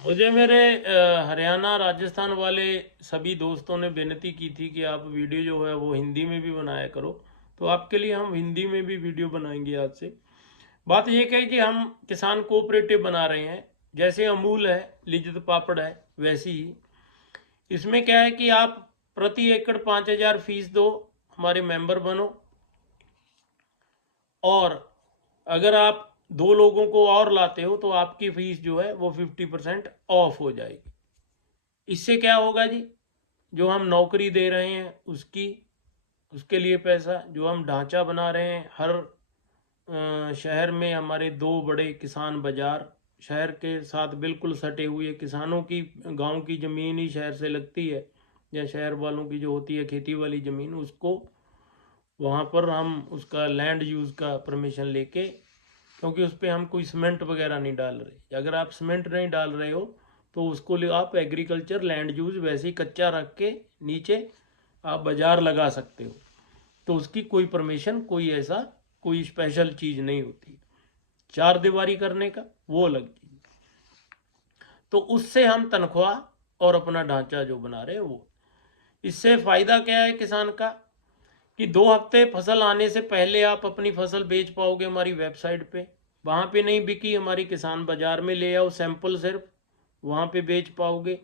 मुझे मेरे हरियाणा राजस्थान वाले सभी दोस्तों ने विनती की थी कि आप वीडियो जो है वो हिंदी में भी बनाया करो। तो आपके लिए हम हिंदी में भी वीडियो बनाएंगे आज से। बात ये है कि हम किसान कोऑपरेटिव बना रहे हैं। जैसे अमूल है, लिज्जत पापड़ है, वैसी ही इसमें क्या है कि आप प्रति एकड़ 5,000 फीस दो, हमारे मेंबर बनो। और अगर आप 2 लोगों को और लाते हो तो आपकी फीस जो है वो 50% ऑफ हो जाएगी। इससे क्या होगा जी, जो हम नौकरी दे रहे हैं उसकी, उसके लिए पैसा, जो हम ढांचा बना रहे हैं, हर शहर में हमारे 2 बड़े किसान बाजार, शहर के साथ बिल्कुल सटे हुए, किसानों की गांव की ज़मीन ही शहर से लगती है, या शहर वालों की जो होती है खेती वाली ज़मीन, उसको वहाँ पर हम उसका लैंड यूज़ का परमिशन लेके, क्योंकि उस पर हम कोई सीमेंट वगैरह नहीं डाल रहे। अगर आप सीमेंट नहीं डाल रहे हो तो उसको ले आप एग्रीकल्चर लैंड यूज़ वैसे ही कच्चा रख के नीचे आप बाजार लगा सकते हो। तो उसकी कोई परमिशन, कोई ऐसा कोई स्पेशल चीज़ नहीं होती। 4 दीवारी करने का वो अलग चीज़। तो उससे हम तनख्वाह और अपना ढांचा जो बना रहे हैं वो, इससे फ़ायदा क्या है किसान का, कि 2 हफ्ते फसल आने से पहले आप अपनी फसल बेच पाओगे हमारी वेबसाइट पे। वहाँ पे नहीं बिकी, हमारी किसान बाजार में ले आओ सैंपल, सिर्फ वहाँ पे बेच पाओगे।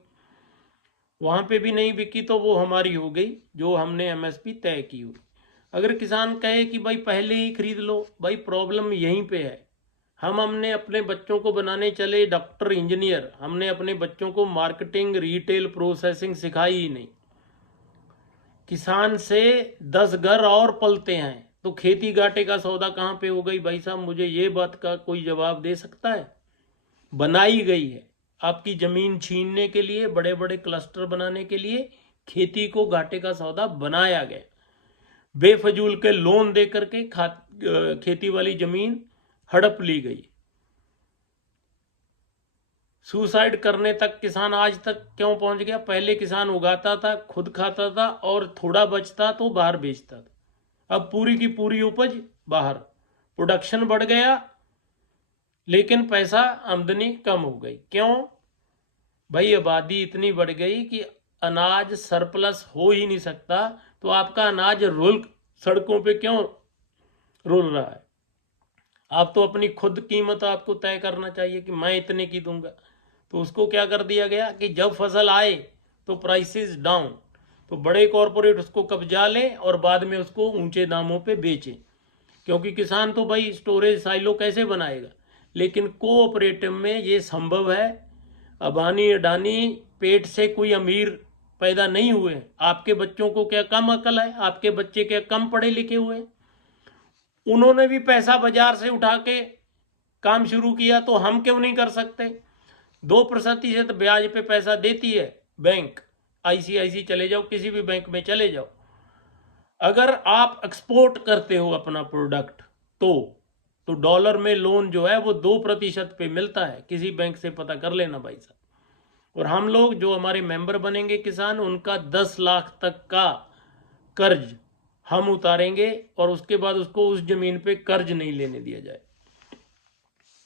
वहाँ पे भी नहीं बिकी तो वो हमारी हो गई, जो हमने एमएसपी तय की हुई। अगर किसान कहे कि भाई पहले ही खरीद लो, भाई प्रॉब्लम यहीं पे है। हमने अपने बच्चों को बनाने चले डॉक्टर इंजीनियर, हमने अपने बच्चों को मार्केटिंग रिटेल प्रोसेसिंग सिखाई ही नहीं। किसान से 10 घर और पलते हैं, तो खेती घाटे का सौदा कहाँ पे हो गई भाई साहब? मुझे ये बात का कोई जवाब दे सकता है? बनाई गई है आपकी जमीन छीनने के लिए, बड़े बड़े क्लस्टर बनाने के लिए खेती को घाटे का सौदा बनाया गया। बेफजूल के लोन दे करके खेती वाली जमीन हड़प ली गई। सुसाइड करने तक किसान आज तक क्यों पहुंच गया? पहले किसान उगाता था, खुद खाता था, और थोड़ा बचता तो बाहर बेचता था। अब पूरी की पूरी उपज बाहर, प्रोडक्शन बढ़ गया लेकिन पैसा आमदनी कम हो गई। क्यों भाई? आबादी इतनी बढ़ गई कि अनाज सरप्लस हो ही नहीं सकता। तो आपका अनाज रुल सड़कों पे क्यों रुल रहा है? आप तो अपनी खुद कीमत आपको तय करना चाहिए कि मैं इतने की दूंगा। तो उसको क्या कर दिया गया कि जब फसल आए तो प्राइसेस डाउन, तो बड़े कॉरपोरेट उसको कब्जा लें और बाद में उसको ऊंचे दामों पे बेचें। क्योंकि किसान तो भाई स्टोरेज साइलो कैसे बनाएगा? लेकिन कोऑपरेटिव में ये संभव है। अबानी अडानी पेट से कोई अमीर पैदा नहीं हुए। आपके बच्चों को क्या कम अकल है? आपके बच्चे क्या कम पढ़े लिखे हुए? उन्होंने भी पैसा बाजार से उठा के काम शुरू किया, तो हम क्यों नहीं कर सकते? 2% ब्याज पे पैसा देती है बैंक। आईसीआईसी चले जाओ, किसी भी बैंक में चले जाओ। अगर आप एक्सपोर्ट करते हो अपना प्रोडक्ट तो डॉलर में लोन जो है वो 2% पे मिलता है। किसी बैंक से पता कर लेना भाई साहब। और हम लोग जो हमारे मेंबर बनेंगे किसान, उनका 10 लाख तक का कर्ज हम उतारेंगे, और उसके बाद उसको उस जमीन पे कर्ज नहीं लेने दिया जाए।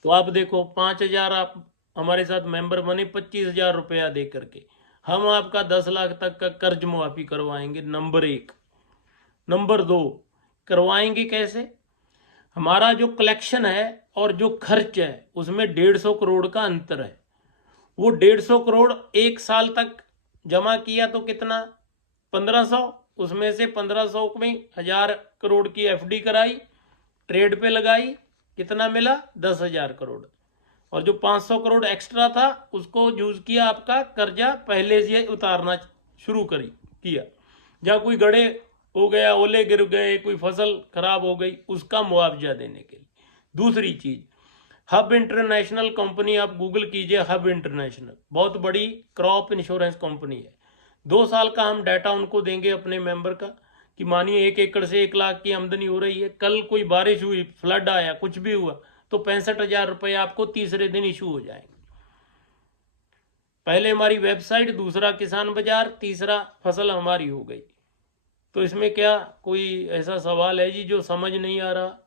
तो आप देखो, 5,000 आप हमारे साथ मेंबर बने, 25,000 रुपया दे करके हम आपका 10 लाख तक का कर्ज मुआफी करवाएंगे। नंबर 1। नंबर 2, करवाएंगे कैसे? हमारा जो कलेक्शन है और जो खर्च है उसमें 150 करोड़ का अंतर है। वो 150 करोड़ 1 साल तक जमा किया तो कितना? 1,500। उसमें से 1,500 में 1,000 करोड़ की एफडी कराई, ट्रेड पे लगाई, कितना मिला? 10,000 करोड़। और जो 500 करोड़ एक्स्ट्रा था उसको यूज किया आपका कर्जा पहले से उतारना शुरू करी किया। जहाँ कोई गड़े हो गया, ओले गिर गए, कोई फसल खराब हो गई, उसका मुआवजा देने के लिए। दूसरी चीज, हब इंटरनेशनल कंपनी, आप गूगल कीजिए, हब इंटरनेशनल बहुत बड़ी क्रॉप इंश्योरेंस कंपनी है। 2 साल का हम डाटा उनको देंगे अपने मेंबर का, कि मानिए 1 एकड़ से 1 लाख की आमदनी हो रही है, कल कोई बारिश हुई, फ्लड आया, कुछ भी हुआ, तो 65,000 रुपये आपको तीसरे दिन इशू हो जाएंगे। पहले हमारी वेबसाइट, दूसरा किसान बाजार, तीसरा फसल हमारी हो गई। तो इसमें क्या कोई ऐसा सवाल है जी जो समझ नहीं आ रहा?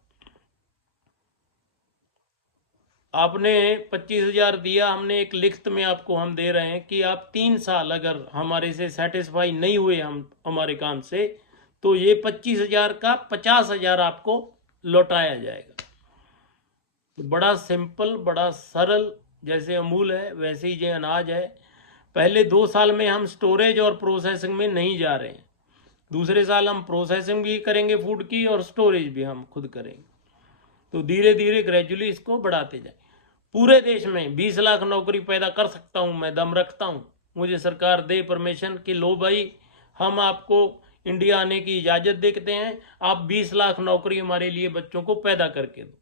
आपने 25,000 दिया, हमने एक लिखित में आपको हम दे रहे हैं कि आप 3 साल अगर हमारे से सेटिस्फाई नहीं हुए हम हमारे काम से, तो ये 25,000 का 50,000 आपको लौटाया जाएगा। तो बड़ा सिंपल, बड़ा सरल, जैसे अमूल है वैसे ही ये अनाज है। पहले 2 साल में हम स्टोरेज और प्रोसेसिंग में नहीं जा रहे हैं, दूसरे साल हम प्रोसेसिंग भी करेंगे फूड की और स्टोरेज भी हम खुद करेंगे। तो धीरे धीरे ग्रेजुअली इसको बढ़ाते जाए। पूरे देश में 20 लाख नौकरी पैदा कर सकता हूं, मैं दम रखता हूं, मुझे सरकार दे परमिशन कि लो भाई हम आपको इंडिया आने की इजाज़त देते हैं, आप 20 लाख नौकरी हमारे लिए बच्चों को पैदा करके दो।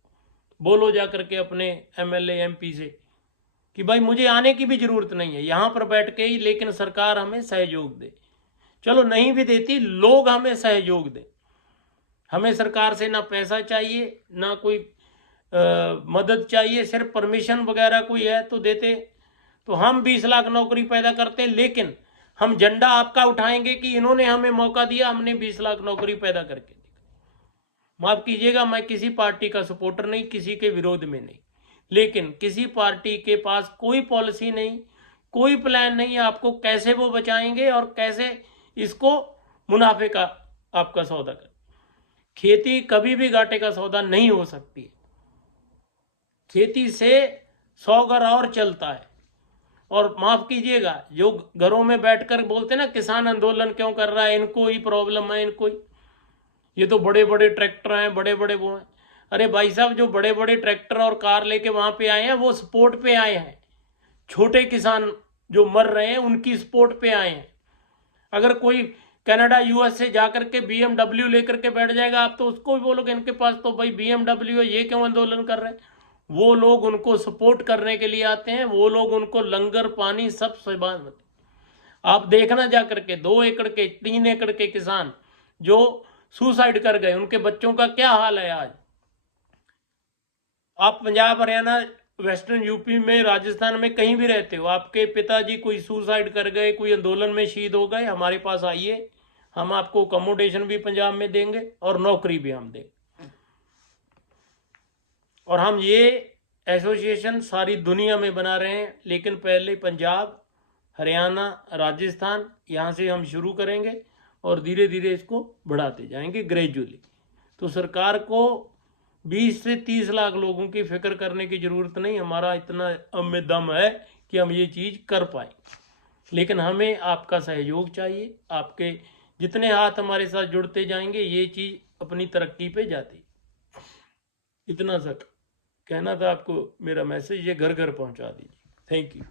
बोलो जा करके अपने एमएलए एमपी से कि भाई मुझे आने की भी ज़रूरत नहीं है, यहाँ पर बैठ के ही, लेकिन सरकार हमें सहयोग दे। चलो नहीं भी देती, लोग हमें सहयोग दें। हमें सरकार से ना पैसा चाहिए ना कोई मदद चाहिए, सिर्फ परमिशन वगैरह कोई है तो देते, तो हम 20 लाख नौकरी पैदा करते। लेकिन हम झंडा आपका उठाएंगे कि इन्होंने हमें मौका दिया, हमने 20 लाख नौकरी पैदा करके। माफ कीजिएगा, मैं किसी पार्टी का सपोर्टर नहीं, किसी के विरोध में नहीं, लेकिन किसी पार्टी के पास कोई पॉलिसी नहीं, कोई प्लान नहीं, आपको कैसे वो बचाएंगे और कैसे इसको मुनाफे का आपका सौदा कर। खेती कभी भी घाटे का सौदा नहीं हो सकती। खेती से 100 घर और चलता है। और माफ कीजिएगा, जो घरों में बैठकर बोलते ना किसान आंदोलन क्यों कर रहा है, इनको ही प्रॉब्लम है, इनको ही, ये तो बड़े बड़े ट्रैक्टर हैं, बड़े बड़े वो हैं। अरे भाई साहब, जो बड़े बड़े ट्रैक्टर और कार लेके वहां पे आए हैं वो सपोर्ट पे आए हैं। छोटे किसान जो मर रहे हैं उनकी सपोर्ट पे आए हैं। अगर कोई कनाडा यूएस से जाकर के BMW लेकर के बैठ जाएगा, आप तो उसको भी बोलोगे इनके पास तो भाई BMW है, ये क्यों आंदोलन कर रहे हैं। वो लोग उनको सपोर्ट करने के लिए आते हैं, वो लोग उनको लंगर पानी सब सेवा। आप देखना जा करके 2 एकड़ के 3 एकड़ के किसान जो सुसाइड कर गए, उनके बच्चों का क्या हाल है आज। आप पंजाब हरियाणा वेस्टर्न यूपी में राजस्थान में कहीं भी रहते हो, आपके पिताजी कोई सुसाइड कर गए, कोई आंदोलन में शहीद हो गए, हमारे पास आइए, हम आपको अकोमोडेशन भी पंजाब में देंगे और नौकरी भी हम देंगे। और हम ये एसोसिएशन सारी दुनिया में बना रहे हैं, लेकिन पहले पंजाब हरियाणा राजस्थान यहाँ से हम शुरू करेंगे और धीरे धीरे इसको बढ़ाते जाएंगे ग्रेजुअली। तो सरकार को 20 से 30 लाख लोगों की फिक्र करने की ज़रूरत नहीं, हमारा इतना में दम है कि हम ये चीज़ कर पाए। लेकिन हमें आपका सहयोग चाहिए, आपके जितने हाथ हमारे साथ जुड़ते जाएंगे ये चीज़ अपनी तरक्की पे जाती। इतना सा कहना था आपको, मेरा मैसेज ये घर घर पहुंचा दीजिए। Thank you.